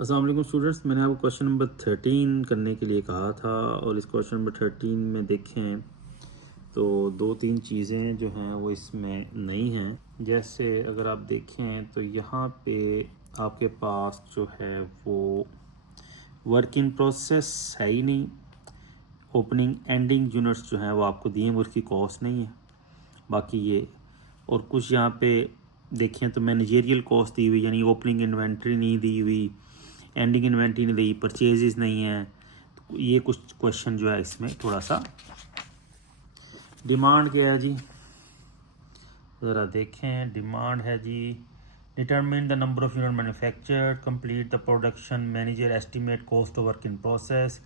अस्सलाम वालेकुम स्टूडेंट्स, मैंने आपको क्वेश्चन नंबर 13 करने के लिए कहा था और इस क्वेश्चन नंबर 13 में देखें तो दो तीन चीज़ें जो हैं वो इसमें नहीं हैं। जैसे अगर आप देखें तो यहाँ पे आपके पास जो है वो वर्क इन प्रोसेस है ही नहीं। ओपनिंग एंडिंग यूनिट्स जो हैं वो आपको दिए हैं, उसकी कॉस्ट नहीं है। बाकी ये और कुछ यहाँ पे देखें तो मैनेजेरियल कॉस्ट दी हुई, यानी ओपनिंग इन्वेंट्री नहीं दी हुई, एंडिंग इन्वेंट्री नहीं दी, परचेजेस नहीं है। तो ये कुछ क्वेश्चन जो है इसमें थोड़ा सा। डिमांड क्या है जी, ज़रा देखें। डिमांड है जी, determine the number of unit manufactured, complete the production, manager estimate cost of work in process,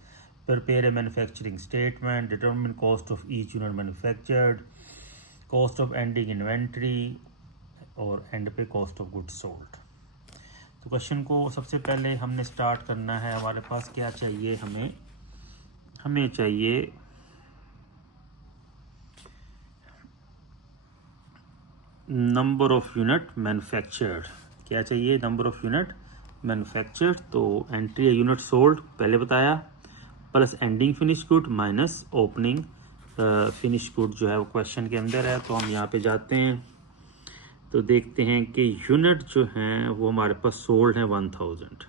prepare a manufacturing statement, determine cost of each unit manufactured, cost of ending inventory और and pay cost of goods sold. तो question को सबसे पहले हमने start करना है। हमारे पास क्या चाहिए, हमें चाहिए नंबर ऑफ यूनिट मैन्युफैक्चर्ड। क्या चाहिए, नंबर ऑफ यूनिट मैन्युफैक्चर्ड। तो एंट्री यूनिट सोल्ड पहले बताया, plus ending finish good minus opening finish good जो है वो क्वेश्चन के अंदर है। तो हम यहाँ पे जाते हैं तो देखते हैं कि यूनिट जो हैं वो हमारे पास सोल्ड हैं 1000।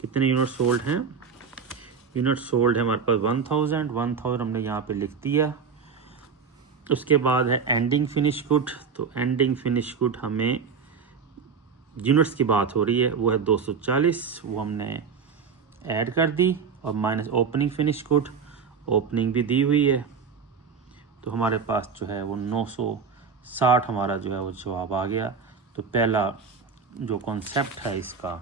कितने यूनिट सोल्ड हैं, यूनिट सोल्ड है हमारे पास 1000 हमने यहाँ पे लिख दिया। उसके बाद है एंडिंग फिनिश गुड। तो एंडिंग फिनिश गुड हमें यूनिट्स की बात हो रही है, वो है 240, वो हमने ऐड कर दी और minus opening finish good, opening भी दी हुई है। तो हमारे पास जो है वो 960 हमारा जो है वो जवाब आ गया। तो पहला जो कॉन्सेप्ट है इसका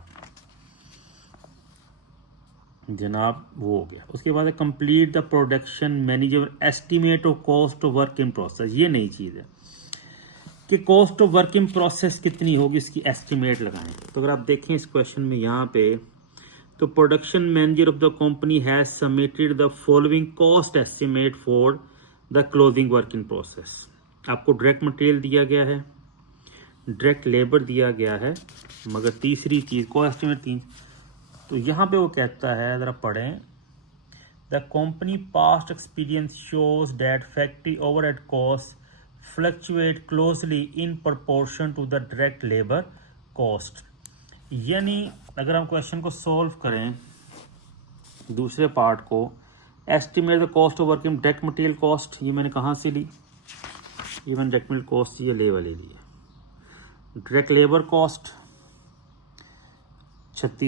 जनाब वो हो गया। उसके बाद है complete the production manager estimate of cost of work in process. ये नई चीज़ है कि cost of work in process कितनी होगी, इसकी एस्टीमेट लगाएं। तो अगर आप देखें इस क्वेश्चन में यहाँ पे, तो production manager of the company has submitted the following cost estimate for the closing work in process. आपको डायरेक्ट मटेरियल दिया गया है, डायरेक्ट लेबर दिया गया है, मगर तीसरी चीज़ को एस्टिमेट तीन। तो यहाँ पे वो कहता है, ज़रा पढ़ें, the company past experience shows that factory overhead cost fluctuate closely in proportion to the direct labour cost. यानी अगर हम क्वेश्चन को सॉल्व करें, दूसरे पार्ट को, estimate the cost of work in direct material cost, ये मैंने कहाँ से ली, ये मैंने डायरेक्ट मटेरियल कॉस्ट ये ले वाले लिए। Direct labour cost 36